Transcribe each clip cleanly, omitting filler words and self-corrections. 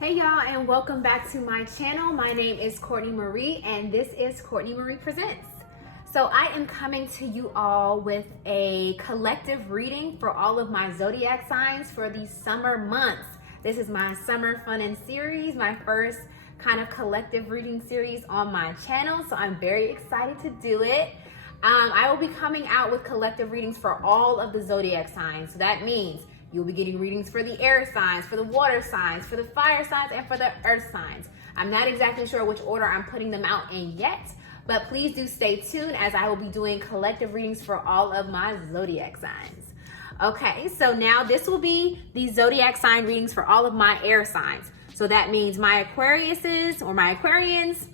Hey y'all, and welcome back to my channel. My name is Courtney Marie and this is Courtney Marie Presents. So I am coming to you all with a collective reading for all of my zodiac signs for these summer months. This is my summer fun-in series, my first kind of collective reading series on my channel. So I'm very excited to do it. I will be coming out with collective readings for all of the zodiac signs. So that means you'll be getting readings for the air signs, for the water signs, for the fire signs, and for the earth signs. I'm not exactly sure which order I'm putting them out in yet, but please do stay tuned as I will be doing collective readings for all of my zodiac signs. Okay, so now this will be the zodiac sign readings for all of my air signs. So that means my Aquariuses or my Aquarians,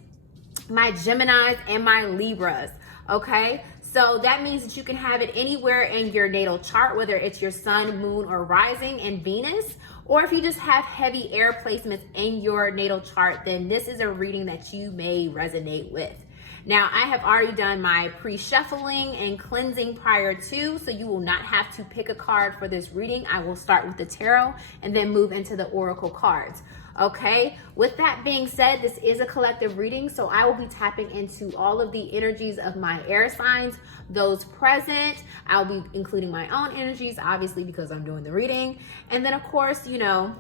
my Geminis, and my Libras. Okay, so that means that you can have it anywhere in your natal chart, whether it's your sun, moon, or rising and Venus, or if you just have heavy air placements in your natal chart, then this is a reading that you may resonate with. Now, I have already done my pre-shuffling and cleansing prior to, so you will not have to pick a card for this reading. I will start with the tarot and then move into the oracle cards. Okay, with that being said, this is a collective reading, so I will be tapping into all of the energies of my air signs, those present. I'll be including my own energies, obviously, because I'm doing the reading. And then, of course, you know,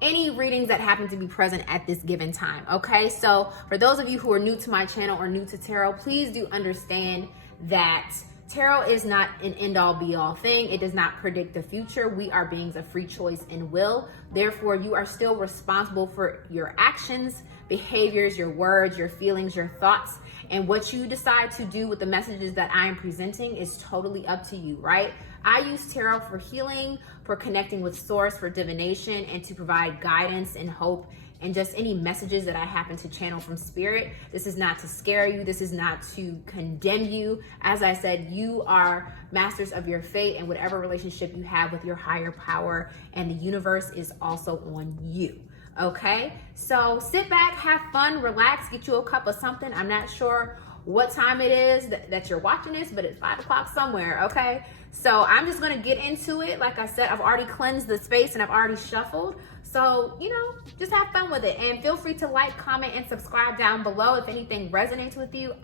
any readings that happen to be present at this given time. Okay, so for those of you who are new to my channel or new to tarot, please do understand that tarot is not an end-all be-all thing. It does not predict the future. We are beings of free choice and will. Therefore, you are still responsible for your actions, behaviors, your words, your feelings, your thoughts, and what you decide to do with the messages that I am presenting is totally up to you, right? I use tarot for healing, for connecting with source, for divination, and to provide guidance and hope and just any messages that I happen to channel from spirit. This is not to scare you. This is not to condemn you. As I said, you are masters of your fate, and whatever relationship you have with your higher power and the universe is also on you. Okay, so sit back, have fun, relax, get you a cup of something. I'm not sure what time it is that you're watching this, but it's 5 o'clock somewhere. Okay, so I'm just gonna get into it. Like I said, I've already cleansed the space and I've already shuffled. So, you know, just have fun with it, and feel free to like, comment, and subscribe down below if anything resonates with you.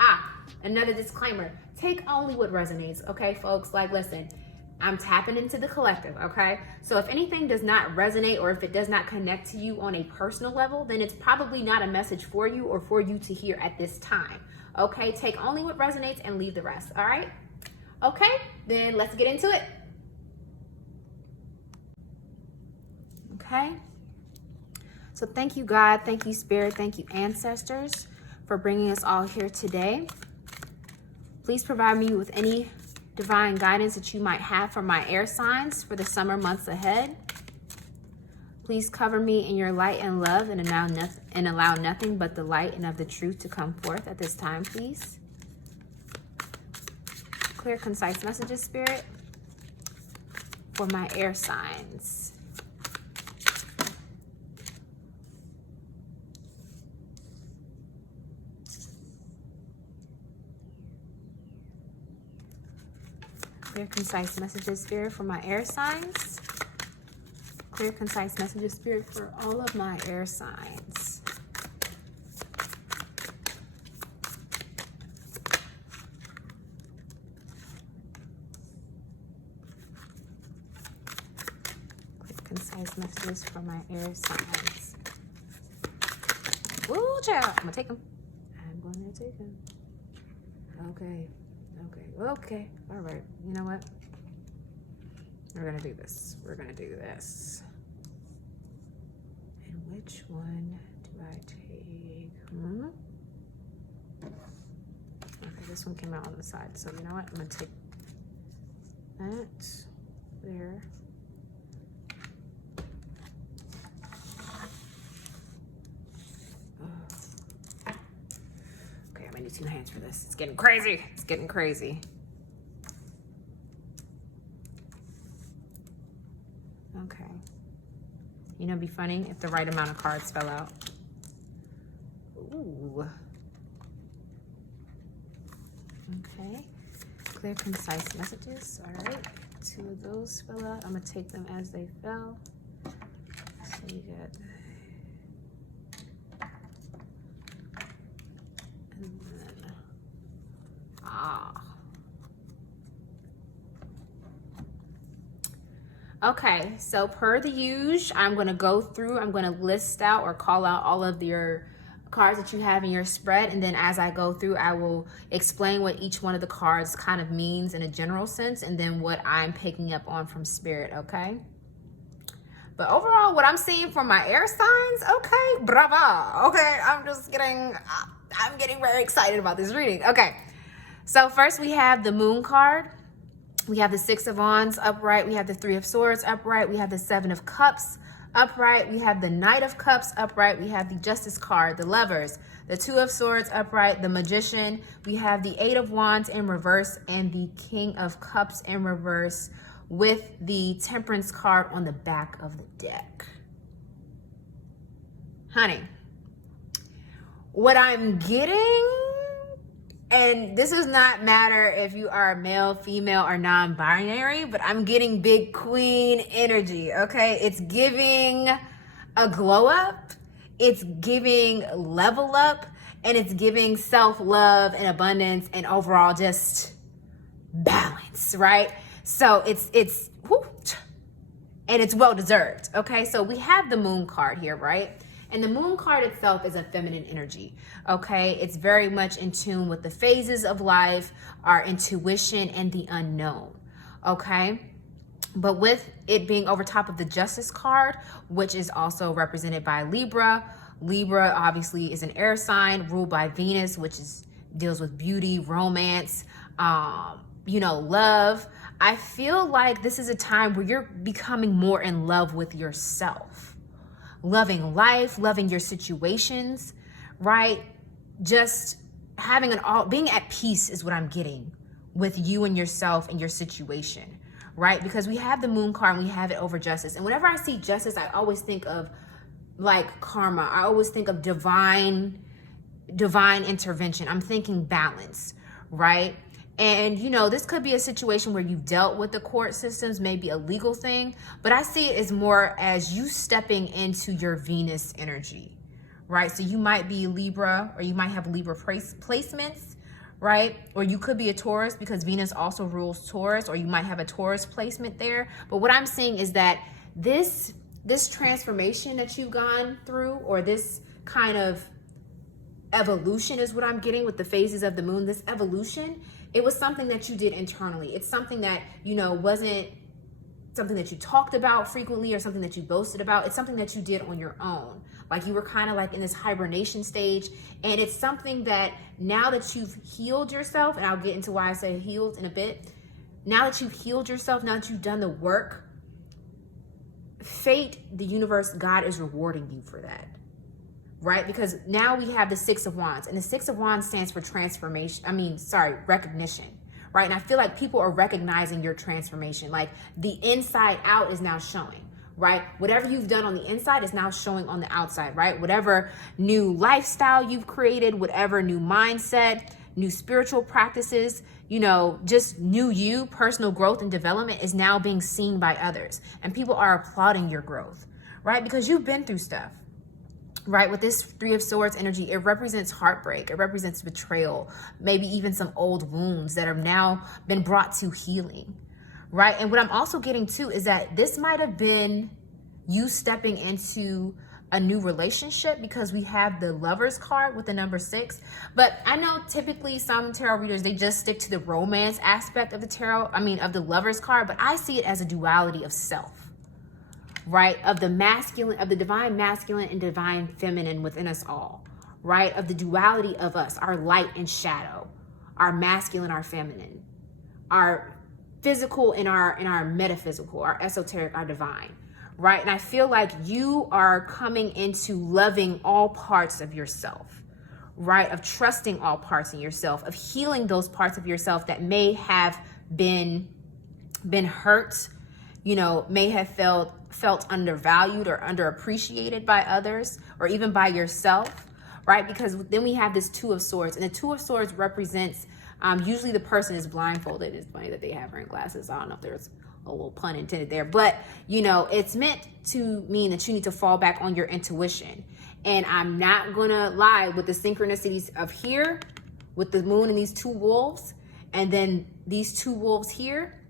Another disclaimer, take only what resonates. Okay, folks, like, listen, I'm tapping into the collective, okay? So if anything does not resonate or if it does not connect to you on a personal level, then it's probably not a message for you or for you to hear at this time, okay? Take only what resonates and leave the rest, all right? Okay, then let's get into it. Okay, so thank you, God, thank you, Spirit, thank you, ancestors, for bringing us all here today. Please provide me with any divine guidance that you might have for my air signs for the summer months ahead. Please cover me in your light and love, and allow nothing but the light and of the truth to come forth at this time, please. Clear, concise messages, Spirit, for my air signs. Clear, concise messages, Spirit, for my air signs. Clear, concise messages, Spirit, for all of my air signs. Clear, concise messages for my air signs. Woo, child. I'm going to take them. I'm going to take them. Okay. Okay, all right, you know what? We're gonna do this. We're gonna do this. And which one do I take? Okay, this one came out on the side, so you know what? I'm gonna take that there. I need 2 hands for this. It's getting crazy. It's getting crazy. Okay. You know, it'd be funny if the right amount of cards fell out. Ooh. Okay. Clear, concise messages. All right. 2 of those fell out. I'm going to take them as they fell. So you got Okay, so per the usual, I'm going to go through, I'm going to list out or call out all of your cards that you have in your spread, and then as I go through, I will explain what each one of the cards kind of means in a general sense, and then what I'm picking up on from spirit, okay? But overall, what I'm seeing for my air signs, okay, brava, okay, I'm getting very excited about this reading. Okay, so first we have the Moon card. We have the Six of Wands upright. We have the Three of Swords upright. We have the Seven of Cups upright. We have the Knight of Cups upright. We have the Justice card, the Lovers, the Two of Swords upright, the Magician. We have the Eight of Wands in reverse and the King of Cups in reverse with the Temperance card on the back of the deck. Honey, what I'm getting, and this does not matter if you are male, female, or non-binary, but I'm getting big queen energy, okay? It's giving a glow up, it's giving level up, and it's giving self-love and abundance and overall just balance, right? So it's whoo, and it's well-deserved, okay? So we have the Moon card here, right? And the Moon card itself is a feminine energy, okay? It's very much in tune with the phases of life, our intuition, and the unknown, okay? But with it being over top of the Justice card, which is also represented by Libra. Libra obviously is an air sign ruled by Venus, which deals with beauty, romance, love. I feel like this is a time where you're becoming more in love with yourself. Loving life, loving your situations, right? Just having being at peace is what I'm getting with you and yourself and your situation, right? Because we have the Moon card and we have it over Justice. And whenever I see Justice, I always think of like karma. I always think of divine intervention. I'm thinking balance, right? And, this could be a situation where you've dealt with the court systems, maybe a legal thing, but I see it as more as you stepping into your Venus energy, right? So you might be Libra, or you might have Libra placements, right? Or you could be a Taurus because Venus also rules Taurus, or you might have a Taurus placement there. But what I'm seeing is that this transformation that you've gone through, or this kind of evolution is what I'm getting with the phases of the moon. This evolution, it was something that you did internally. It's something that, wasn't something that you talked about frequently or something that you boasted about. It's something that you did on your own. Like you were kind of like in this hibernation stage. And it's something that now that you've healed yourself, and I'll get into why I say healed in a bit. Now that you've healed yourself, now that you've done the work, fate, the universe, God is rewarding you for that. Right? Because now we have the Six of Wands, and the Six of Wands stands for recognition, right? And I feel like people are recognizing your transformation. Like the inside out is now showing, right? Whatever you've done on the inside is now showing on the outside, right? Whatever new lifestyle you've created, whatever new mindset, new spiritual practices, just new you, personal growth and development is now being seen by others. And people are applauding your growth, right? Because you've been through stuff. Right, with this Three of Swords energy, it represents heartbreak, it represents betrayal, maybe even some old wounds that have now been brought to healing, right? And what I'm also getting too is that this might have been you stepping into a new relationship, because we have the Lovers card with the number 6. But I know typically some tarot readers, they just stick to the romance aspect of the of the Lovers card, but I see it as a duality of self. Right? Of the masculine, of the divine masculine and divine feminine within us all, right? Of the duality of us, our light and shadow, our masculine, our feminine, our physical and our metaphysical, our esoteric, our divine, right? And I feel like you are coming into loving all parts of yourself, right? Of trusting all parts of yourself, of healing those parts of yourself that may have been hurt, may have felt undervalued or underappreciated by others, or even by yourself, right? Because then we have this Two of Swords, and the Two of Swords represents, usually the person is blindfolded. It's funny that they have wearing glasses. I don't know if there's a little pun intended there, but it's meant to mean that you need to fall back on your intuition. And I'm not gonna lie, with the synchronicities of here, with the moon and these two wolves, And then these two wolves here,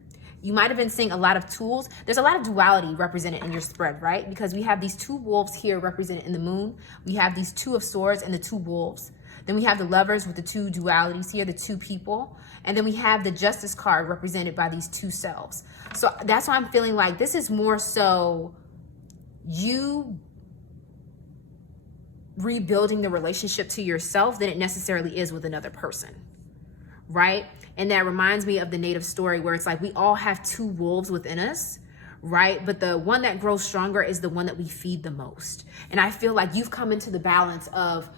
you might have been seeing a lot of tools. There's a lot of duality represented in your spread, right? Because we have these two wolves here represented in the moon. We have these two of swords and the two wolves. Then we have the lovers with the two dualities here, the two people. And then we have the justice card represented by these two selves. So that's why I'm feeling like this is more so you rebuilding the relationship to yourself than it necessarily is with another person, right? And that reminds me of the native story where it's like we all have two wolves within us, right? But the one that grows stronger is the one that we feed the most. And I feel like you've come into the balance of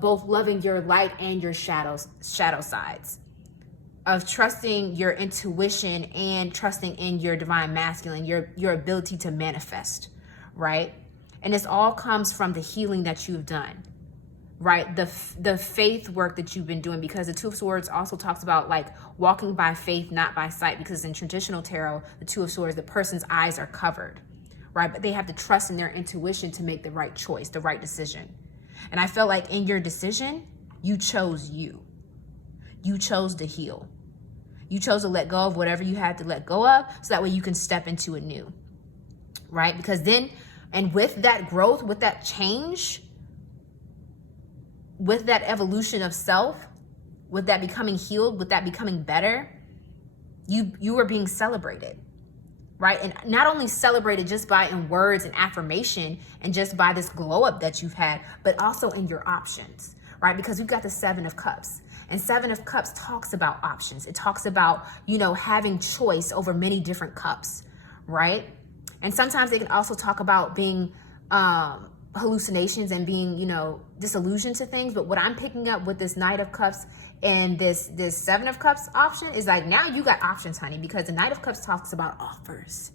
both loving your light and your shadow sides, of trusting your intuition and trusting in your divine masculine, your ability to manifest, right? And this all comes from the healing that you've done, right? The faith work that you've been doing, because the Two of Swords also talks about like walking by faith, not by sight, because in traditional tarot, the Two of Swords, the person's eyes are covered, right? But they have to trust in their intuition to make the right choice, the right decision. And I felt like in your decision, you chose you. You chose to heal. You chose to let go of whatever you had to let go of so that way you can step into a new, right? Because then, and with that growth, with that change, with that evolution of self, with that becoming healed, with that becoming better, you are being celebrated, right? And not only celebrated just by in words and affirmation and just by this glow up that you've had, but also in your options, right? Because we've got the Seven of Cups, and Seven of Cups talks about options. It talks about, you know, having choice over many different cups, right? And sometimes they can also talk about being hallucinations and being, you know, disillusioned to things. But what I'm picking up with this Knight of Cups and this Seven of Cups option is like, now you got options, honey, because the Knight of Cups talks about offers.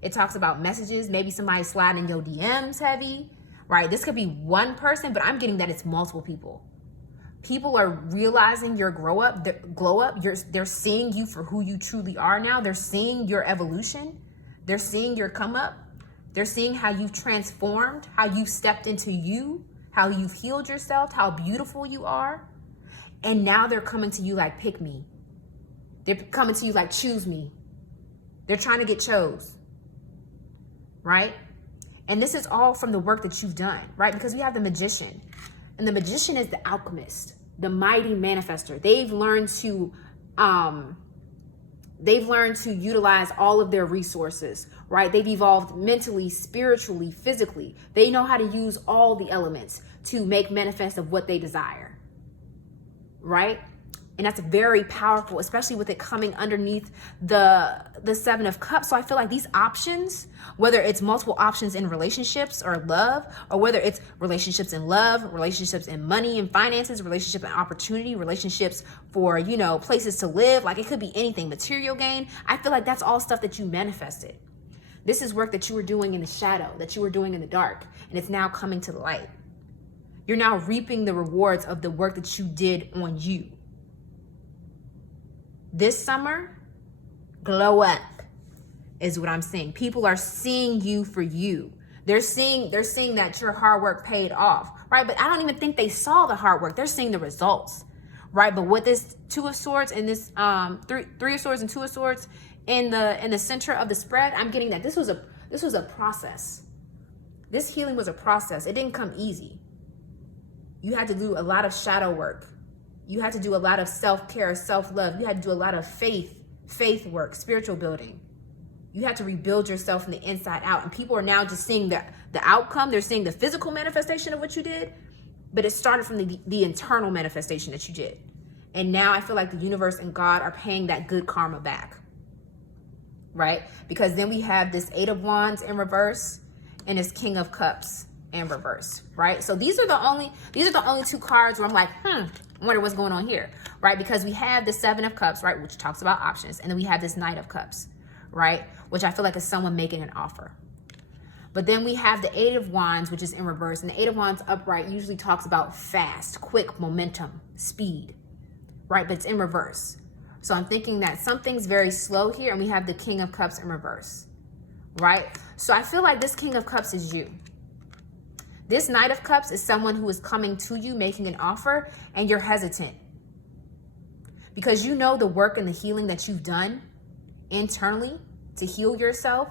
It talks about messages, maybe somebody sliding your DMs heavy, right? This could be one person, but I'm getting that it's multiple people. People are realizing your glow up. They're seeing you for who you truly are now. They're seeing your evolution. They're seeing your come up. They're seeing how you've transformed, how you've stepped into you, how you've healed yourself, how beautiful you are. And now they're coming to you like, pick me. They're coming to you like, choose me. They're trying to get chose, right? And this is all from the work that you've done, right? Because we have the Magician. And the Magician is the alchemist, the mighty manifester. They've learned to utilize all of their resources, right? They've evolved mentally, spiritually, physically. They know how to use all the elements to make manifest of what they desire, right? And that's very powerful, especially with it coming underneath the Seven of Cups. So I feel like these options, whether it's multiple options in relationships or love, or whether it's relationships in love, relationships in money and finances, relationship and opportunity, relationships for, you know, places to live, like it could be anything, material gain. I feel like that's all stuff that you manifested. This is work that you were doing in the shadow, that you were doing in the dark, and it's now coming to the light. You're now reaping the rewards of the work that you did on you. This summer, glow up is what I'm seeing. People are seeing you for you. They're seeing that your hard work paid off, right? But I don't even think they saw the hard work. They're seeing the results, right? But with this Two of Swords and this three of Swords and Two of Swords in the center of the spread, I'm getting that this was a process. This healing was a process. It didn't come easy. You had to do a lot of shadow work. You had to do a lot of self-care, self-love. You had to do a lot of faith work, spiritual building. You had to rebuild yourself from the inside out. And people are now just seeing the outcome. They're seeing the physical manifestation of what you did, but it started from the internal manifestation that you did. And now I feel like the universe and God are paying that good karma back, right? Because then we have this Eight of Wands in reverse and this King of Cups in reverse, right? So these are the only two cards where I'm like, I wonder what's going on here, right? Because we have the Seven of Cups, right, which talks about options, and then we have this Knight of Cups, right, which I feel like is someone making an offer. But then we have the Eight of Wands, which is in reverse, and the Eight of Wands upright usually talks about fast, quick, momentum, speed, right? But it's in reverse. So I'm thinking that something's very slow here, and we have the King of Cups in reverse, right? So I feel like this King of Cups is you. This Knight of Cups is someone who is coming to you, making an offer, and you're hesitant. because you know the work and the healing that you've done internally to heal yourself.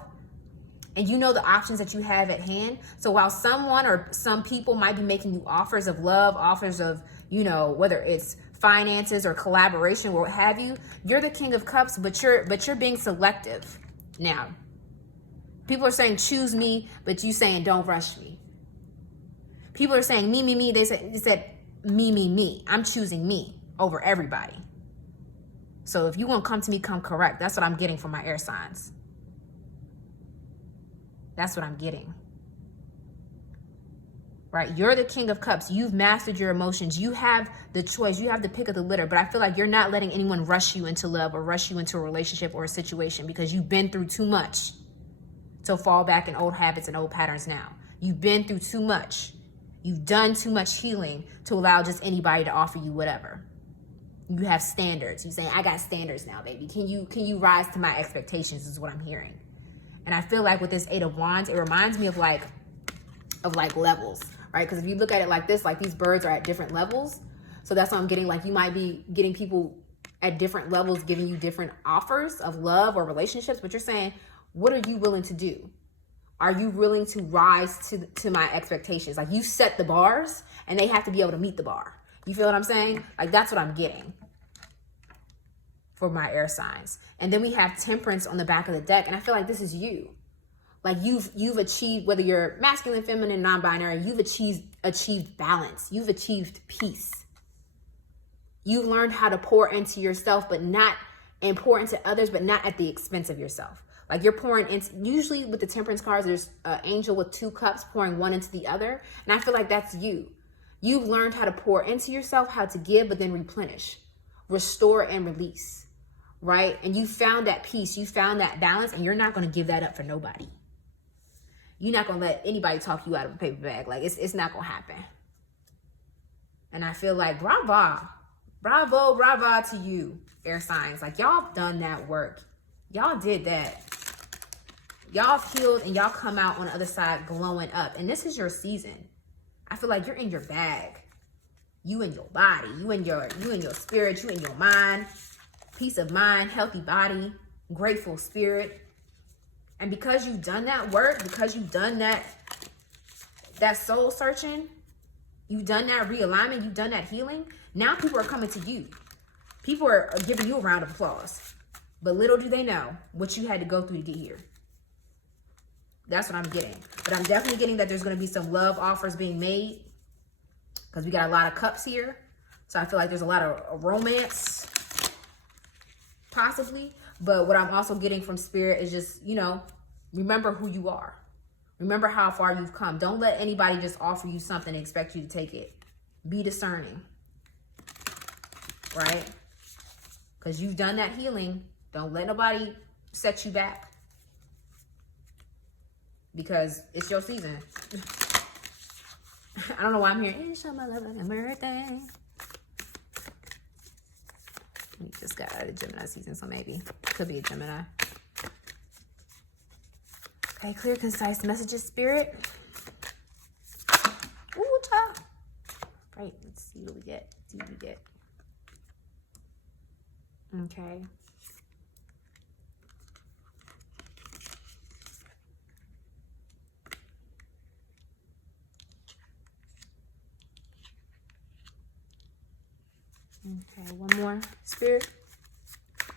And you know the options that you have at hand. So while someone or some people might be making you offers of love, offers of, you know, whether it's finances or collaboration or what have you, you're the King of Cups, but you're being selective. Now, people are saying choose me, but you saying don't rush me. People are saying me, me, me. They said me, me, me. I'm choosing me over everybody. So if you want to come to me, come correct. That's what I'm getting from my air signs. That's what I'm getting. Right? You're the King of Cups. You've mastered your emotions. You have the choice. You have the pick of the litter. But I feel like you're not letting anyone rush you into love or rush you into a relationship or a situation because you've been through too much to fall back in old habits and old patterns now. You've been through too much. You've done too much healing to allow just anybody to offer you whatever. You have standards. You're saying, I got standards now, baby. Can you rise to my expectations is what I'm hearing. And I feel like with this 8 of Wands, it reminds me of like levels, right? Because if you look at it like this, like these birds are at different levels. So that's what I'm getting. Like you might be getting people at different levels, giving you different offers of love or relationships, but you're saying, what are you willing to do? Are you willing to rise to my expectations? Like you set the bars and they have to be able to meet the bar. You feel what I'm saying? Like that's what I'm getting for my air signs. And then we have Temperance on the back of the deck. And I feel like this is you. Like you've achieved, whether you're masculine, feminine, non-binary, you've achieved balance. You've achieved peace. You've learned how to pour into yourself, and pour into others, but not at the expense of yourself. Like you're pouring into, usually with the Temperance cards, there's an angel with 2 cups pouring one into the other. And I feel like that's you. You've learned how to pour into yourself, how to give, but then replenish, restore, and release. Right? And you found that peace, you found that balance, and you're not going to give that up for nobody. You're not going to let anybody talk you out of a paper bag. Like it's not going to happen. And I feel like bravo to you, air signs. Like y'all done that work. Y'all did that. Y'all healed and y'all come out on the other side glowing up. And this is your season. I feel like you're in your bag. You in your body, you in your spirit, you in your mind. Peace of mind, healthy body, grateful spirit. And because you've done that work, because you've done that soul searching, you've done that realignment, you've done that healing, now people are coming to you. People are giving you a round of applause. But little do they know what you had to go through to get here. That's what I'm getting. But I'm definitely getting that there's going to be some love offers being made because we got a lot of cups here. So I feel like there's a lot of romance, possibly. But what I'm also getting from spirit is just, you know, remember who you are. Remember how far you've come. Don't let anybody just offer you something and expect you to take it. Be discerning, right? Because you've done that healing. Don't let nobody set you back. Because it's your season. I don't know why I'm here. It's my love like a birthday. We just got out of Gemini season, so maybe could be a Gemini. Okay, clear, concise messages, spirit. Ooh, child. Right, let's see what we get. Okay. Okay, one more spirit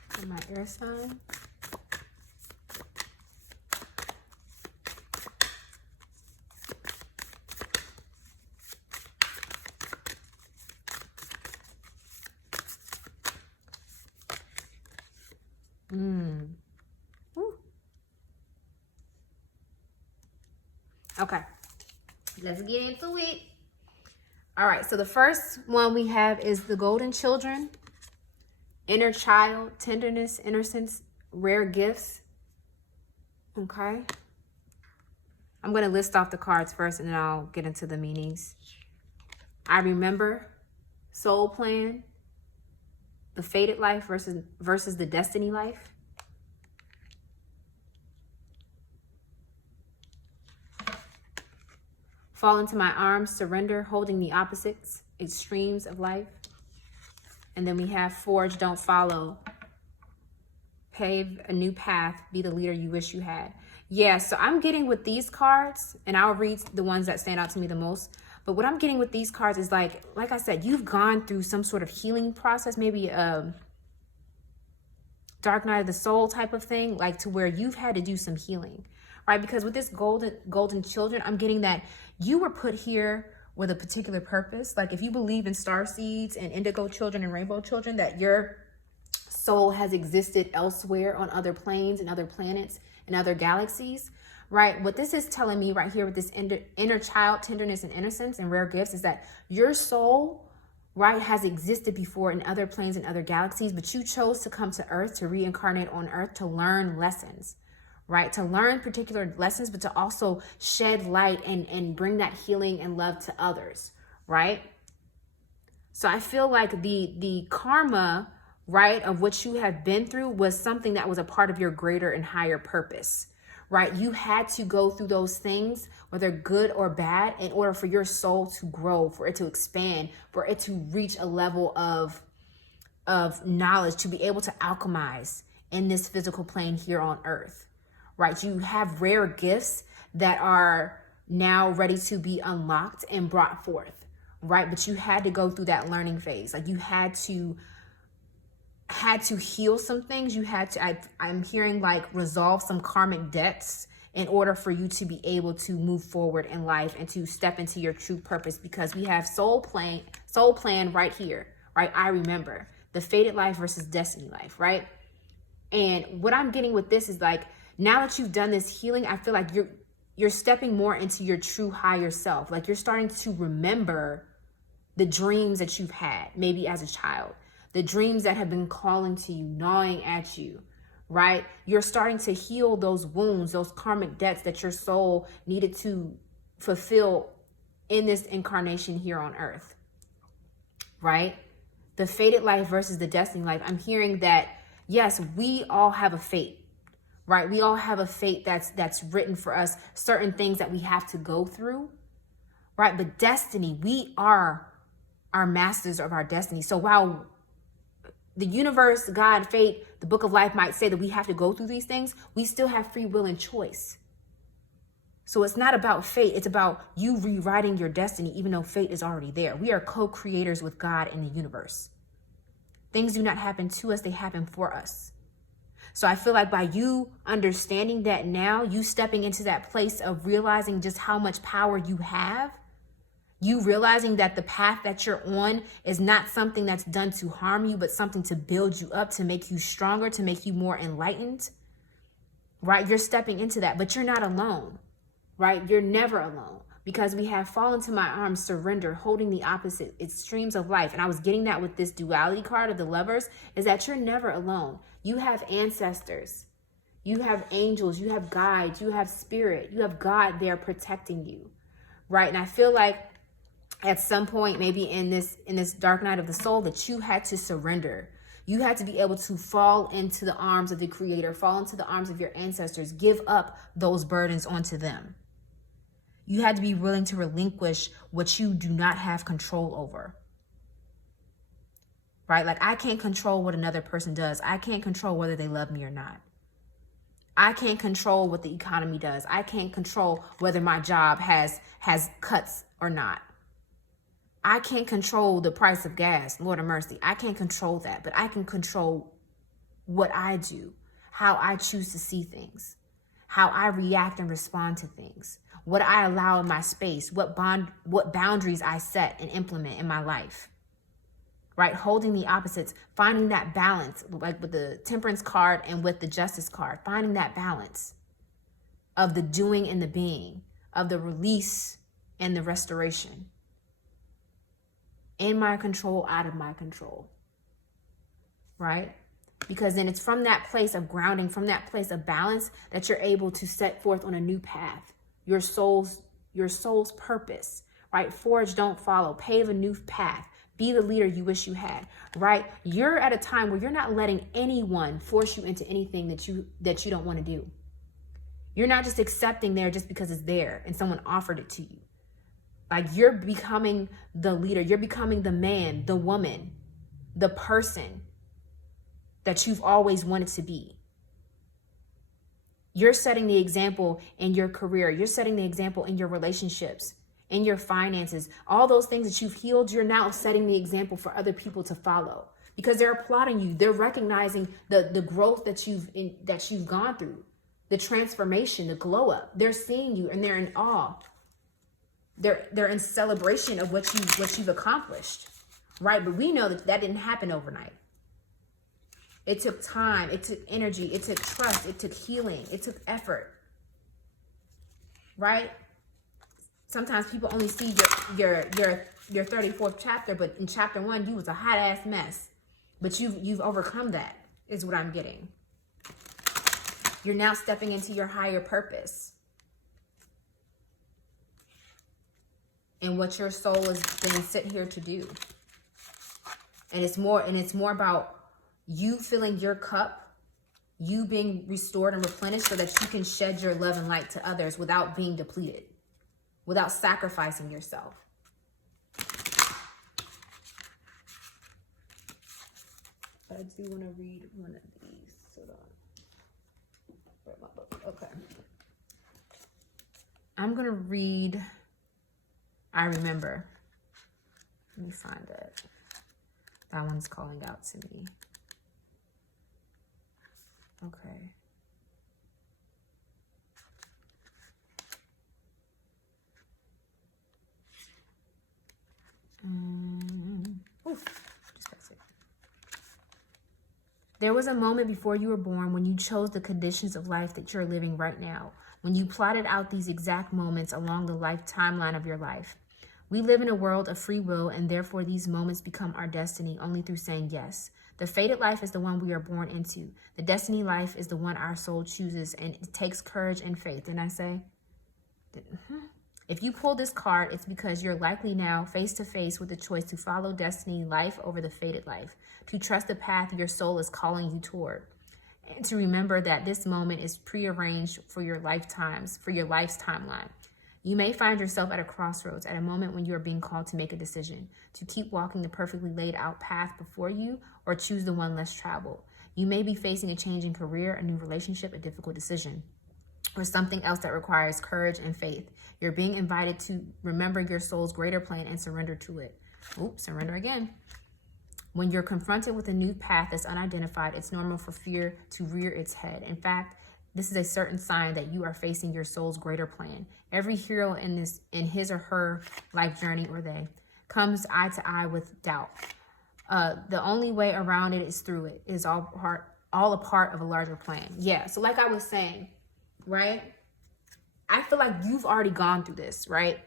for my air sign. Okay, let's get into it. All right, so the first one we have is the Golden Children, inner child, tenderness, innocence, rare gifts. Okay. I'm going to list off the cards first and then I'll get into the meanings. I remember, soul plan, the fated life versus the destiny life. Fall into my arms, surrender, holding the opposites, extremes of life. And then we have forge, don't follow. Pave a new path, be the leader you wish you had. Yeah, so I'm getting with these cards, and I'll read the ones that stand out to me the most. But what I'm getting with these cards is like I said, you've gone through some sort of healing process, maybe a dark night of the soul type of thing, like to where you've had to do some healing, right? Because with this golden children, I'm getting that you were put here with a particular purpose. Like if you believe in star seeds and indigo children and rainbow children, that your soul has existed elsewhere on other planes and other planets and other galaxies, right? What this is telling me right here with this inner child tenderness and innocence and rare gifts is that your soul, right, has existed before in other planes and other galaxies, but you chose to come to Earth, to reincarnate on Earth, to learn lessons, right? To learn particular lessons, but to also shed light and bring that healing and love to others, right? So I feel like the karma, right, of what you have been through was something that was a part of your greater and higher purpose, right? You had to go through those things, whether good or bad, in order for your soul to grow, for it to expand, for it to reach a level of knowledge, to be able to alchemize in this physical plane here on Earth, right? You have rare gifts that are now ready to be unlocked and brought forth, right? But you had to go through that learning phase. Like you had to heal some things. You had to, I'm hearing like resolve some karmic debts in order for you to be able to move forward in life and to step into your true purpose, because we have soul plan right here, right? I remember the fated life versus destiny life, right? And what I'm getting with this is like, now that you've done this healing, I feel like you're stepping more into your true higher self. Like you're starting to remember the dreams that you've had, maybe as a child, the dreams that have been calling to you, gnawing at you, right? You're starting to heal those wounds, those karmic debts that your soul needed to fulfill in this incarnation here on Earth, right? The fated life versus the destiny life. I'm hearing that, yes, we all have a fate, right? We all have a fate that's written for us, certain things that we have to go through, right? But destiny, we are our masters of our destiny. So while the universe, God, fate, the book of life might say that we have to go through these things, we still have free will and choice. So it's not about fate. It's about you rewriting your destiny, even though fate is already there. We are co-creators with God in the universe. Things do not happen to us. They happen for us. So I feel like by you understanding that now, you stepping into that place of realizing just how much power you have, you realizing that the path that you're on is not something that's done to harm you, but something to build you up, to make you stronger, to make you more enlightened, right? You're stepping into that, but you're not alone, right? You're never alone, because we have fallen to my arms, surrender, holding the opposite extremes of life. And I was getting that with this duality card of the Lovers, is that you're never alone. You have ancestors, you have angels, you have guides, you have spirit, you have God there protecting you, right? And I feel like at some point, maybe in this dark night of the soul, that you had to surrender. You had to be able to fall into the arms of the Creator, fall into the arms of your ancestors, give up those burdens onto them. You had to be willing to relinquish what you do not have control over, right? Like I can't control what another person does. I can't control whether they love me or not. I can't control what the economy does. I can't control whether my job has cuts or not. I can't control the price of gas, Lord of mercy. I can't control that, but I can control what I do, how I choose to see things, how I react and respond to things, what I allow in my space, what boundaries I set and implement in my life, right? Holding the opposites, finding that balance, like with the Temperance card and with the Justice card, finding that balance of the doing and the being, of the release and the restoration. In my control, out of my control, right? Because then it's from that place of grounding, from that place of balance, that you're able to set forth on a new path, your soul's purpose, right? Forge, don't follow, pave a new path, be the leader you wish you had, right? You're at a time where you're not letting anyone force you into anything that you don't want to do. You're not just accepting there just because it's there and someone offered it to you. Like you're becoming the leader. You're becoming the man, the woman, the person that you've always wanted to be. You're setting the example in your career. You're setting the example in your relationships, in your finances. All those things that you've healed, you're now setting the example for other people to follow, because they're applauding you. They're recognizing the growth that you've gone through, the transformation, the glow up. They're seeing you and they're in awe. They're in celebration of what you've accomplished, right? But we know that didn't happen overnight. It took time, it took energy, it took trust, it took healing, it took effort, right? Sometimes people only see your 34th chapter, but in chapter 1, you was a hot ass mess. But you've overcome that, is what I'm getting. You're now stepping into your higher purpose. And what your soul has been sent here to do. And it's more about you filling your cup, you being restored and replenished so that you can shed your love and light to others without being depleted, without sacrificing yourself. I do want to read one of these. Hold on. Where's my book? Okay. I'm going to read I Remember. Let me find it. That one's calling out to me. Okay. Just press it. There was a moment before you were born when you chose the conditions of life that you're living right now, when you plotted out these exact moments along the life timeline of your life. We live in a world of free will, and therefore these moments become our destiny only through saying yes. The fated life is the one we are born into. The destiny life is the one our soul chooses, and it takes courage and faith. Didn't I say? If you pull this card, it's because you're likely now face to face with the choice to follow destiny life over the fated life, to trust the path your soul is calling you toward, and to remember that this moment is prearranged for your life's timeline. You may find yourself at a crossroads, at a moment when you are being called to make a decision, to keep walking the perfectly laid out path before you or choose the one less traveled. You may be facing a change in career, a new relationship, a difficult decision, or something else that requires courage and faith. You're being invited to remember your soul's greater plan and surrender to it. Surrender again. When you're confronted with a new path that's unidentified, it's normal for fear to rear its head. In fact, this is a certain sign that you are facing your soul's greater plan. Every hero in his or her life journey, or they, comes eye to eye with doubt. The only way around it is through it. It is all a part of a larger plan. Yeah, so like I was saying, right? I feel like you've already gone through this, right?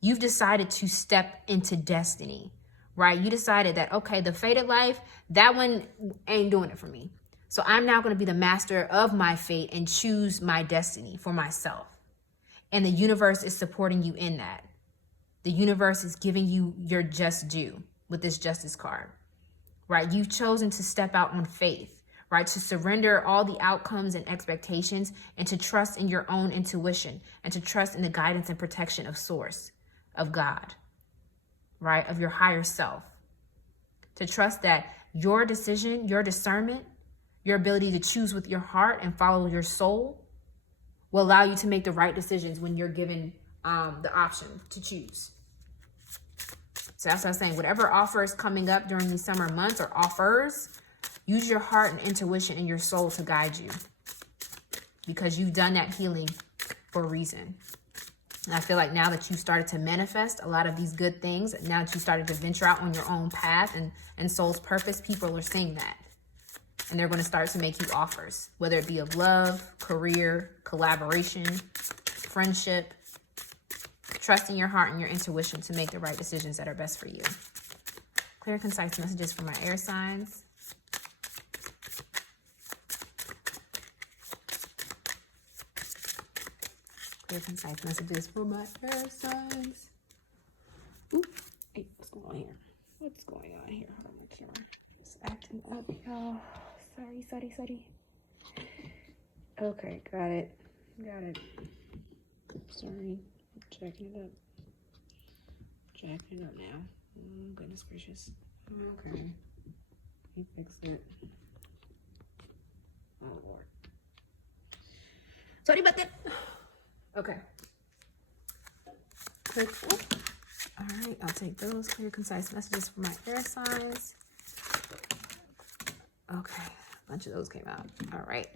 You've decided to step into destiny, right? You decided that, okay, the fated life, that one ain't doing it for me. So I'm now going to be the master of my fate and choose my destiny for myself. And the universe is supporting you in that. The universe is giving you your just due with this justice card, right? You've chosen to step out on faith, right? To surrender all the outcomes and expectations and to trust in your own intuition and to trust in the guidance and protection of Source, of God, right? Of your higher self. To trust that your decision, your discernment, your ability to choose with your heart and follow your soul will allow you to make the right decisions when you're given the option to choose. So that's what I'm saying. Whatever offer is coming up during these summer months or offers, use your heart and intuition and your soul to guide you, because you've done that healing for a reason. And I feel like now that you've started to manifest a lot of these good things, now that you started to venture out on your own path and soul's purpose, people are seeing that. And they're going to start to make you offers, whether it be of love, career, collaboration, friendship. Trusting your heart and your intuition to make the right decisions that are best for you. Clear, concise messages for my air signs. Clear, concise messages for my air signs. Ooh, hey, what's going on here? What's going on here? Hold on, my camera. It's acting up, y'all. Sorry. Okay, got it. Sorry, jacking it up now. Oh, goodness gracious. Okay. He fixed it. Oh, Lord. Sorry about that. Okay. Quick. All right, I'll take those clear, concise messages for my air signs. Okay, a bunch of those came out. All right.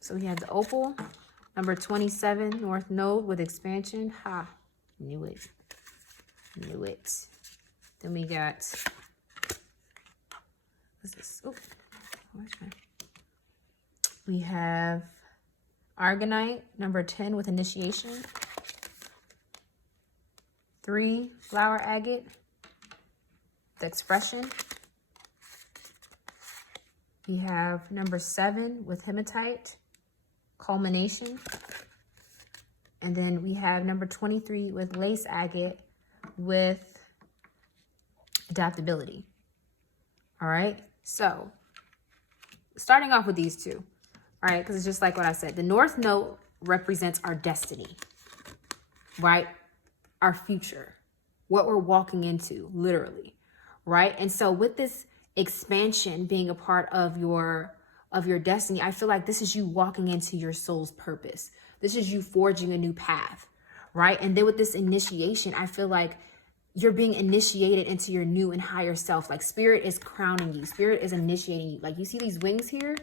So we have the opal, number 27, North Node with expansion. Ha, knew it. Knew it. Then we got, what's this? Oh, where's my? We have Argonite, number 10 with initiation. 3, flower agate, the expression. We have number 7 with hematite, culmination. And then we have number 23 with lace agate with adaptability. All right, so starting off with these two, all right, because it's just like what I said. The North Node represents our destiny, right? Our future, what we're walking into, literally, right? And so with this expansion being a part of your destiny, I feel like this is you walking into your soul's purpose. This is you forging a new path, right? And then with this initiation, I feel like you're being initiated into your new and higher self. Like spirit is crowning you. Spirit is initiating you. Like you see these wings here,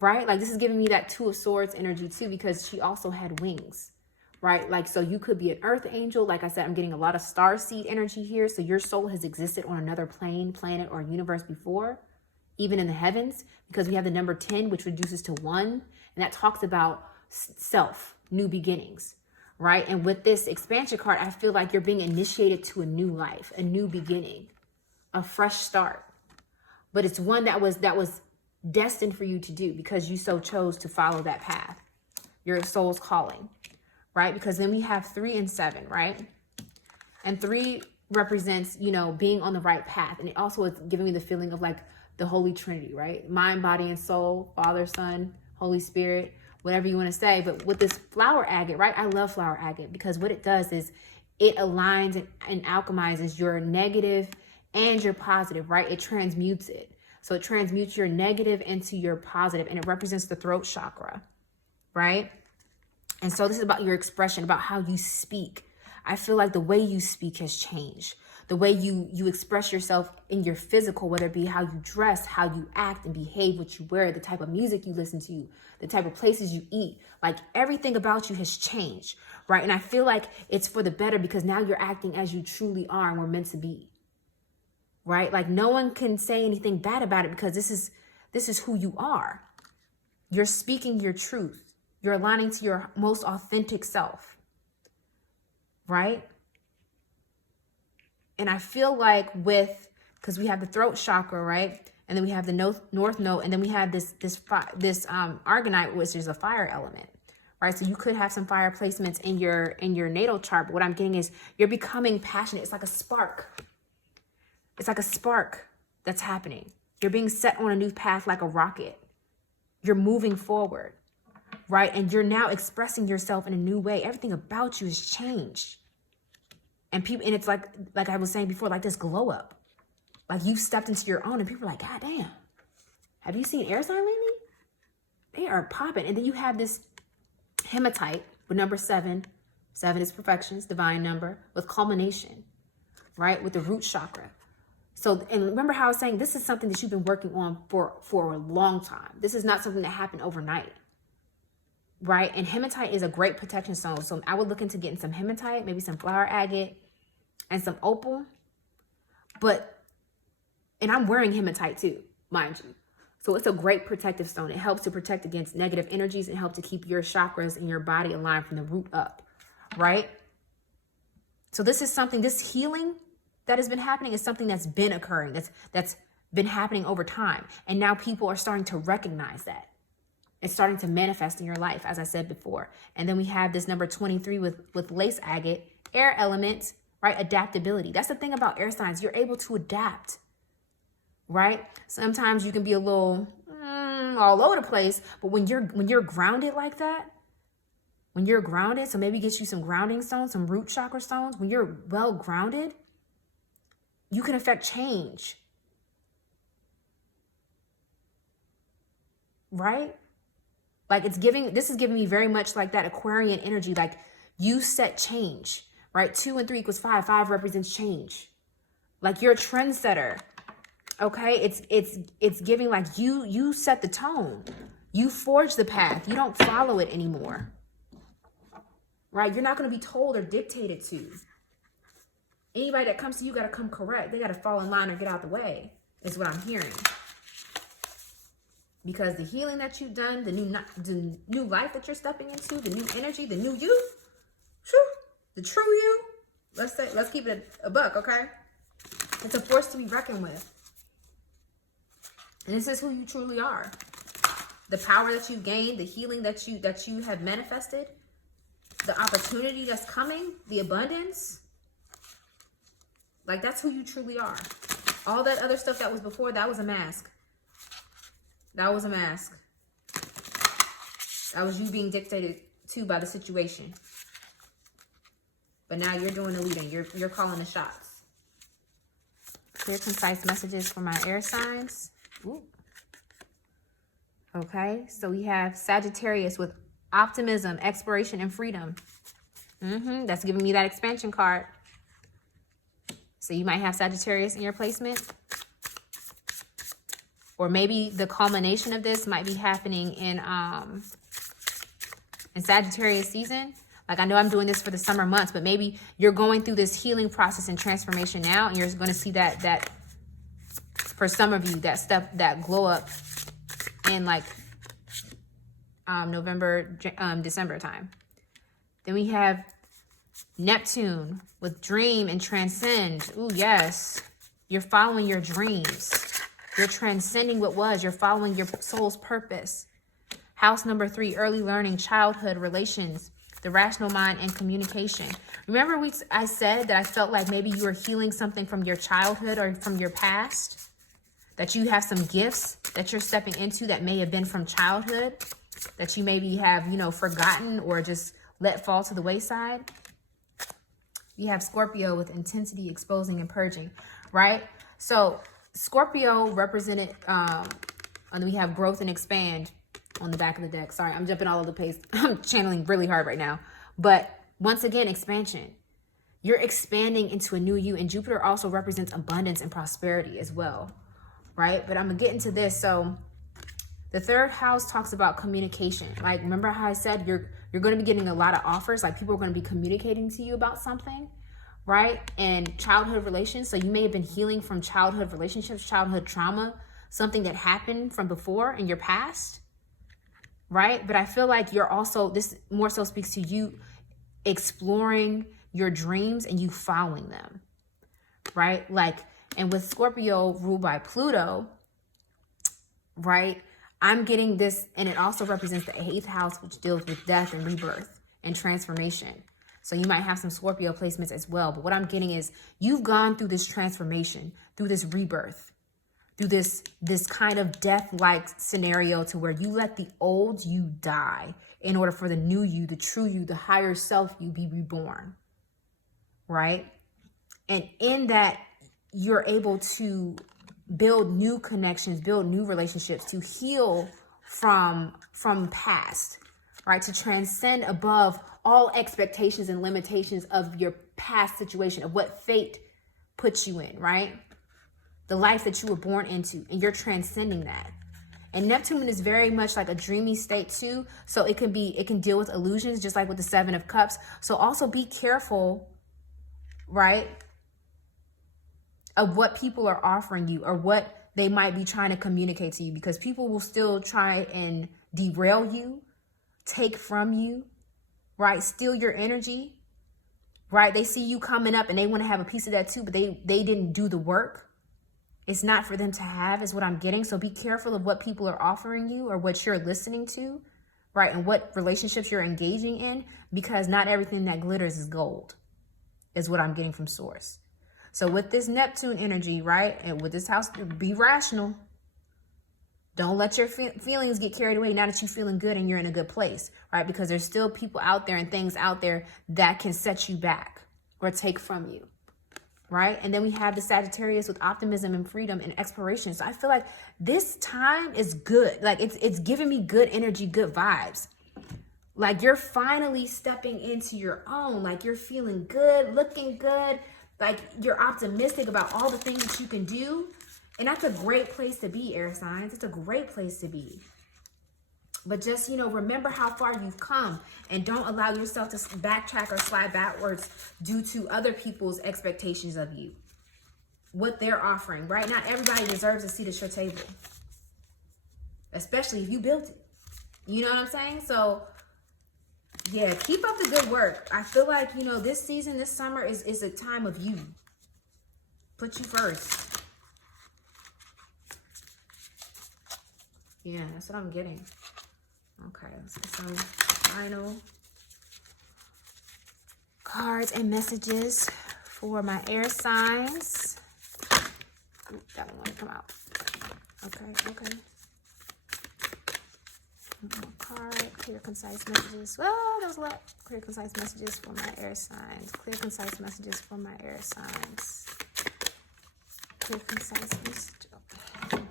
right? Like this is giving me that 2 of Swords energy too, because she also had wings, right? Like, so you could be an earth angel. Like I said, I'm getting a lot of starseed energy here. So your soul has existed on another plane, planet, or universe before, even in the heavens, because we have the number 10, which reduces to 1. And that talks about self, new beginnings, right? And with this expansion card, I feel like you're being initiated to a new life, a new beginning, a fresh start. But it's one that was destined for you to do because you so chose to follow that path, your soul's calling, right? Because then we have 3 and 7, right? And 3 represents, you know, being on the right path. And it also is giving me the feeling of like the Holy Trinity, right? Mind, body, and soul, Father, Son, Holy Spirit, whatever you want to say. But with this flower agate, right? I love flower agate because what it does is it aligns and alchemizes your negative and your positive, right? It transmutes it. So it transmutes your negative into your positive, and it represents the throat chakra, right? And so this is about your expression, about how you speak. I feel like the way you speak has changed. The way you express yourself in your physical, whether it be how you dress, how you act and behave, what you wear, the type of music you listen to, the type of places you eat, like everything about you has changed, right? And I feel like it's for the better because now you're acting as you truly are and were meant to be, right? Like no one can say anything bad about it because this is who you are. You're speaking your truth. You're aligning to your most authentic self, right? And I feel like because we have the throat chakra, right? And then we have the North Node, and then we have this Argonite, which is a fire element, right? So you could have some fire placements in your natal chart. But what I'm getting is you're becoming passionate. It's like a spark. It's like a spark that's happening. You're being set on a new path like a rocket. You're moving forward, right? And you're now expressing yourself in a new way. Everything about you has changed. And it's like I was saying before, like this glow up. Like you've stepped into your own and people are like, God damn, have you seen air sign lately? They are popping. And then you have this hematite with number 7. 7 is perfection's divine number with culmination, right? With the root chakra. So, and remember how I was saying, this is something that you've been working on for a long time. This is not something that happened overnight. Right? And hematite is a great protection stone. So I would look into getting some hematite, maybe some flower agate and some opal. And I'm wearing hematite too, mind you. So it's a great protective stone. It helps to protect against negative energies and help to keep your chakras in your body aligned from the root up, right? So this is something, this healing that has been happening is something that's been occurring, that's been happening over time. And now people are starting to recognize that. It's starting to manifest in your life, as I said before. And then we have this number 23 with lace agate, air element, right? Adaptability. That's the thing about air signs. You're able to adapt, right? Sometimes you can be a little all over the place, but when you're grounded like that, when you're grounded, so maybe get you some grounding stones, some root chakra stones. When you're well grounded, you can affect change. Right? Like this is giving me very much like that Aquarian energy. Like you set change, right? 2 and 3 equals 5. 5 represents change. Like you're a trendsetter. Okay. It's giving like you set the tone. You forge the path. You don't follow it anymore. Right? You're not going to be told or dictated to. Anybody that comes to you got to come correct. They got to fall in line or get out the way, is what I'm hearing. Because the healing that you've done, the new life that you're stepping into, the new energy, the new you, the true you, let's keep it a buck, okay? It's a force to be reckoned with. And this is who you truly are. The power that you've gained, the healing that you have manifested, the opportunity that's coming, the abundance. Like that's who you truly are. All that other stuff that was before, that was a mask. That was a mask. That was you being dictated to by the situation. But now you're doing the leading. You're calling the shots. Clear, concise messages for my air signs. Ooh. Okay, so we have Sagittarius with optimism, exploration, and freedom. That's giving me that expansion card. So you might have Sagittarius in your placement. Or maybe the culmination of this might be happening in Sagittarius season. Like I know I'm doing this for the summer months, but maybe you're going through this healing process and transformation now, and you're going to see that for some of you, that stuff, that glow up in like November, December time. Then we have Neptune with dream and transcend. Ooh, yes. You're following your dreams. You're transcending what was. You're following your soul's purpose. House number 3, early learning, childhood, relations, the rational mind, and communication. Remember I said that I felt like maybe you were healing something from your childhood or from your past? That you have some gifts that you're stepping into that may have been from childhood that you maybe have, forgotten or just let fall to the wayside. You have Scorpio with intensity, exposing, and purging, right? So Scorpio represented, and then we have growth and expand on the back of the deck. Sorry, I'm jumping all over the place. I'm channeling really hard right now. But once again, expansion. You're expanding into a new you. And Jupiter also represents abundance and prosperity as well, right? But I'm going to get into this. So the 3rd house talks about communication. Like, remember how I said you're going to be getting a lot of offers? Like, people are going to be communicating to you about something, right? And childhood relations. So you may have been healing from childhood relationships, childhood trauma, something that happened from before in your past, right? But I feel like you're also, this more so speaks to you exploring your dreams and you following them, right? Like, and with Scorpio ruled by Pluto, right? I'm getting this, and it also represents the 8th house, which deals with death and rebirth and transformation. So you might have some Scorpio placements as well. But what I'm getting is you've gone through this transformation, through this rebirth, through this kind of death-like scenario to where you let the old you die in order for the new you, the true you, the higher self you be reborn, right? And in that, you're able to build new connections, build new relationships, to heal from past, right? To transcend above all expectations and limitations of your past situation, of what fate puts you in, right? The life that you were born into, and you're transcending that. And Neptune is very much like a dreamy state too. So it can deal with illusions, just like with the 7 of Cups. So also be careful, right, of what people are offering you or what they might be trying to communicate to you, because people will still try and derail you, take from you, right? Steal your energy, right? They see you coming up and they want to have a piece of that too, but they didn't do the work. It's not for them to have, is what I'm getting. So be careful of what people are offering you or what you're listening to, right? And what relationships you're engaging in, because not everything that glitters is gold, is what I'm getting from source. So with this Neptune energy, right? And with this house, be rational. Don't let your feelings get carried away now that you're feeling good and you're in a good place, right? Because there's still people out there and things out there that can set you back or take from you, right? And then we have the Sagittarius with optimism and freedom and exploration. So I feel like this time is good. Like it's giving me good energy, good vibes. Like you're finally stepping into your own, like you're feeling good, looking good, like you're optimistic about all the things that you can do. And that's a great place to be, air signs. It's a great place to be. But just, remember how far you've come and don't allow yourself to backtrack or slide backwards due to other people's expectations of you. What they're offering, right? Not everybody deserves a seat at your table. Especially if you built it. You know what I'm saying? So, yeah, keep up the good work. I feel like, this season, this summer is a time of you. Put you first. Yeah, that's what I'm getting. Okay, let's get some final cards and messages for my air signs. Ooh, that one want to come out. Okay. One more card. Clear, concise messages. Oh, that was a lot. Clear, concise messages for my air signs. Clear, concise messages for my air signs. Clear, concise messages.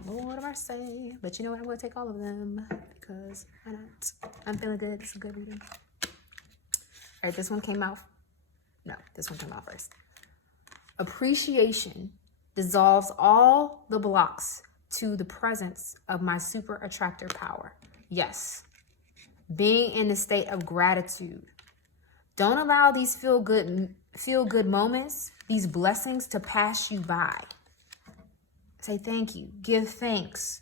Lord mercy. But you know what? I'm going to take all of them because why not? I'm feeling good. It's a good reading. All right, this one came out. No, this one came out first. Appreciation dissolves all the blocks to the presence of my super attractor power. Yes. Being in the state of gratitude. Don't allow these feel good moments, these blessings to pass you by. Say thank you. Give thanks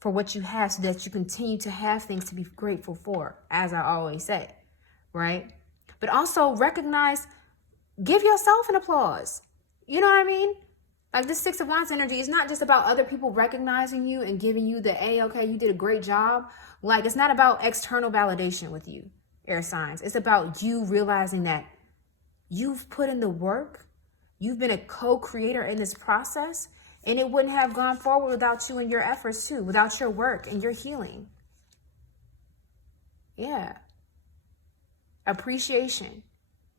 for what you have so that you continue to have things to be grateful for, as I always say, right? But also recognize, give yourself an applause. You know what I mean? Like this Six of Wands energy is not just about other people recognizing you and giving you the, hey, okay, you did a great job. Like it's not about external validation with you, air signs. It's about you realizing that you've put in the work. You've been a co-creator in this process, and it wouldn't have gone forward without you and your efforts too, without your work and your healing. Yeah. Appreciation.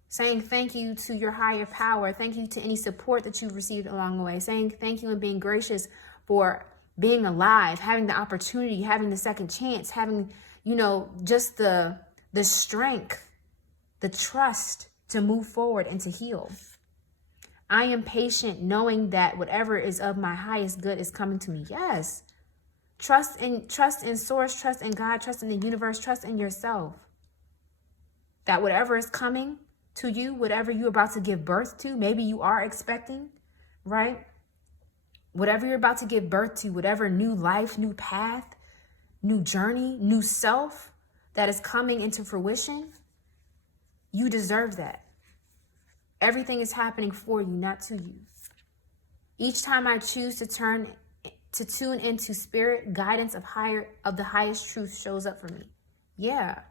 Saying thank you to your higher power. Thank you to any support that you've received along the way. Saying thank you and being gracious for being alive, having the opportunity, having the second chance, having, just the strength, the trust to move forward and to heal. I am patient knowing that whatever is of my highest good is coming to me. Yes. Trust in source, trust in God, trust in the universe, trust in yourself. That whatever is coming to you, whatever you're about to give birth to, maybe you are expecting, right? Whatever you're about to give birth to, whatever new life, new path, new journey, new self that is coming into fruition, you deserve that. Everything is happening for you, not to you. Each time I choose to tune into spirit, guidance of the highest truth shows up for me. Yeah.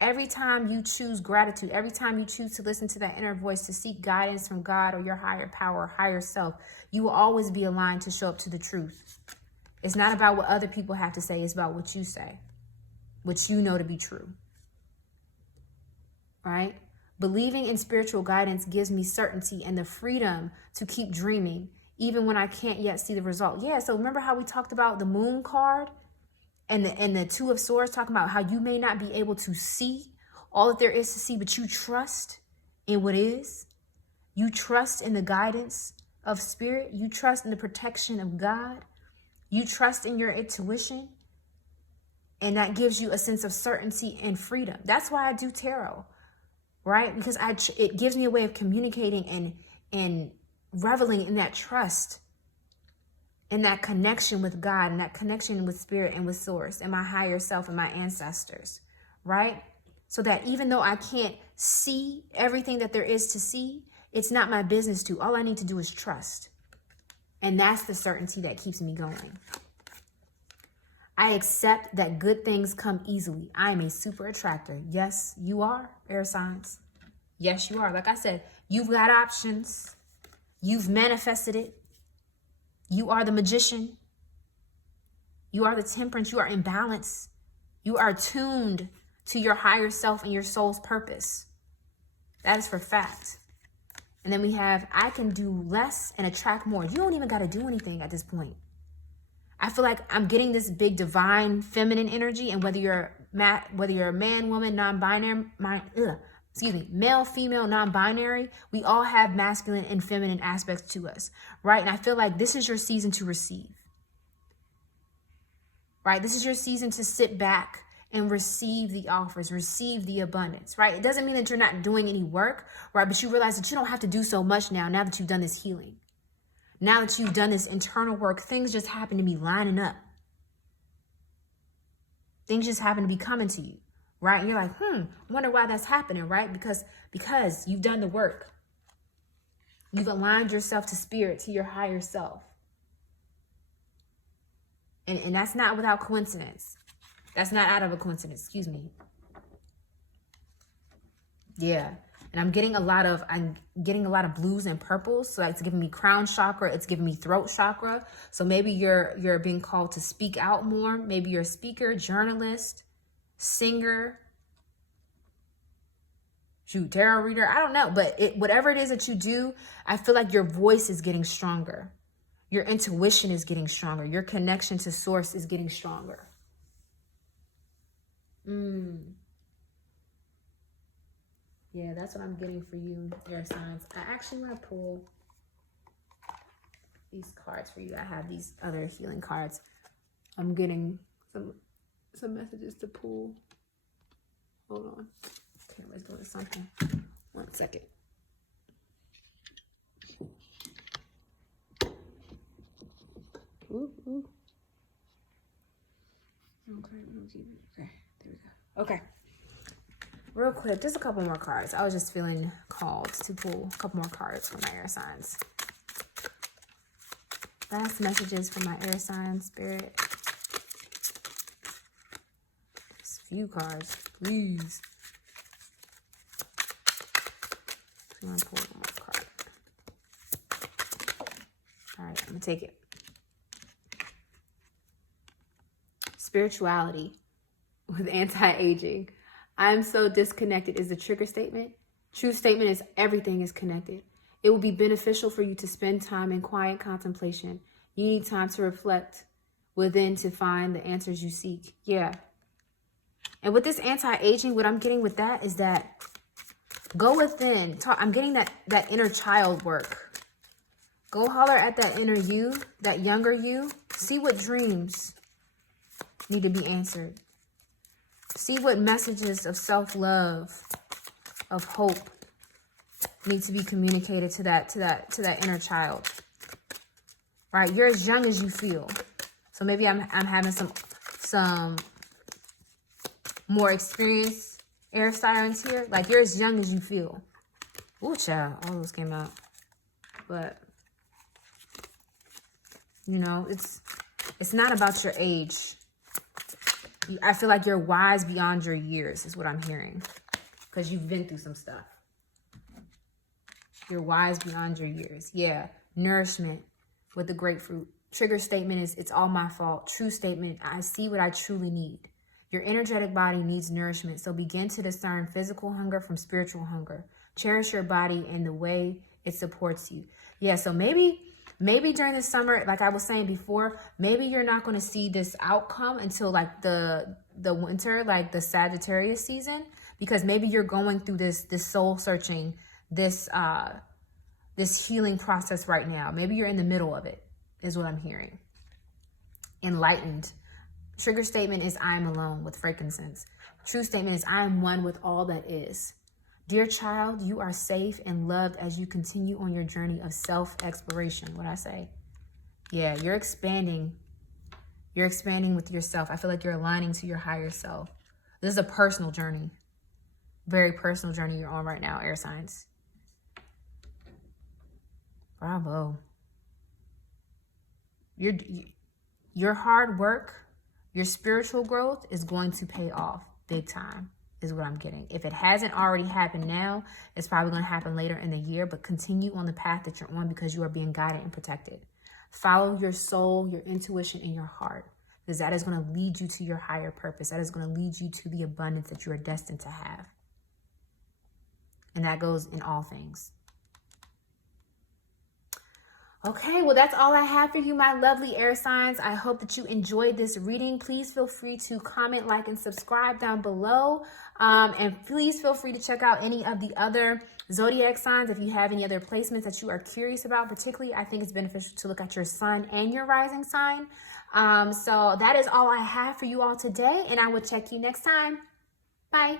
Every time you choose gratitude, every time you choose to listen to that inner voice, to seek guidance from God or your higher power, higher self, you will always be aligned to show up to the truth. It's not about what other people have to say. It's about what you say, what you know to be true. Right? Believing in spiritual guidance gives me certainty and the freedom to keep dreaming, even when I can't yet see the result. Yeah, so remember how we talked about the Moon card and the Two of Swords, talking about how you may not be able to see all that there is to see, but you trust in what is. You trust in the guidance of spirit. You trust in the protection of God. You trust in your intuition. And that gives you a sense of certainty and freedom. That's why I do tarot. Right? Because it gives me a way of communicating and reveling in that trust, in that connection with God, and that connection with spirit and with source and my higher self and my ancestors, right? So that even though I can't see everything that there is to see, it's not my business to. All I need to do is trust. And that's the certainty that keeps me going. I accept that good things come easily. I am a super attractor. Yes, you are, air signs. Yes, you are. Like I said, you've got options. You've manifested it. You are the magician. You are the temperance. You are in balance. You are tuned to your higher self and your soul's purpose. That is for fact. And then we have, I can do less and attract more. You don't even got to do anything at this point. I feel like I'm getting this big divine feminine energy, and whether you're a man, woman, non-binary, male, female, non-binary, we all have masculine and feminine aspects to us, right? And I feel like this is your season to receive, right? This is your season to sit back and receive the offers, receive the abundance, right? It doesn't mean that you're not doing any work, right? But you realize that you don't have to do so much now that you've done this healing. Now that you've done this internal work, things just happen to be lining up. Things just happen to be coming to you, right? And you're like, I wonder why that's happening, right? Because you've done the work. You've aligned yourself to spirit, to your higher self. And that's not without coincidence. That's not out of a coincidence, excuse me. Yeah. And I'm getting a lot of blues and purples. So it's giving me crown chakra. It's giving me throat chakra. So maybe you're being called to speak out more. Maybe you're a speaker, journalist, singer, tarot reader. I don't know. But whatever it is that you do, I feel like your voice is getting stronger. Your intuition is getting stronger. Your connection to source is getting stronger. Yeah, that's what I'm getting for you, air signs. I actually want to pull these cards for you. I have these other healing cards. I'm getting some messages to pull. Hold on. Camera's doing something. 1 second. Ooh. Okay, there we go. Okay. Real quick, just a couple more cards. I was just feeling called to pull a couple more cards for my air signs. Last messages for my air sign spirit. Just a few cards, please. I'm gonna pull one more card. All right, I'm gonna take it. Spirituality with anti-aging. I'm so disconnected is the trigger statement. True statement is everything is connected. It will be beneficial for you to spend time in quiet contemplation. You need time to reflect within to find the answers you seek. Yeah. And with this anti-aging, what I'm getting with that is that go within. I'm getting that inner child work. Go holler at that inner you, that younger you. See what dreams need to be answered. See what messages of self-love, of hope need to be communicated to that inner child. Right? You're as young as you feel. So maybe I'm having some more experienced air signs here. Like you're as young as you feel. Ooh, child, all those came out. But you know, it's not about your age. I feel like you're wise beyond your years is what I'm hearing. Because you've been through some stuff. You're wise beyond your years. Yeah. Nourishment with the grapefruit. Trigger statement is, it's all my fault. True statement, I see what I truly need. Your energetic body needs nourishment. So begin to discern physical hunger from spiritual hunger. Cherish your body and the way it supports you. Yeah, so maybe during the summer, like I was saying before, maybe you're not going to see this outcome until like the winter, like the Sagittarius season, because maybe you're going through this soul searching, this healing process right now. Maybe you're in the middle of it, is what I'm hearing. Enlightened. Trigger statement is I am alone with frankincense. True statement is I am one with all that is. Dear child, you are safe and loved as you continue on your journey of self-exploration. What I say? Yeah, you're expanding. You're expanding with yourself. I feel like you're aligning to your higher self. This is a personal journey. Very personal journey you're on right now, air signs. Bravo. Your hard work, your spiritual growth is going to pay off big time. Is what I'm getting. If it hasn't already happened now, it's probably going to happen later in the year, but continue on the path that you're on because you are being guided and protected. Follow your soul, your intuition, and your heart. because that is going to lead you to your higher purpose. That is going to lead you to the abundance that you are destined to have. And that goes in all things. Okay, well, that's all I have for you, my lovely air signs. I hope that you enjoyed this reading. Please feel free to comment, like, and subscribe down below. And please feel free to check out any of the other zodiac signs if you have any other placements that you are curious about. Particularly, I think it's beneficial to look at your sun and your rising sign. So that is all I have for you all today, and I will check you next time. Bye.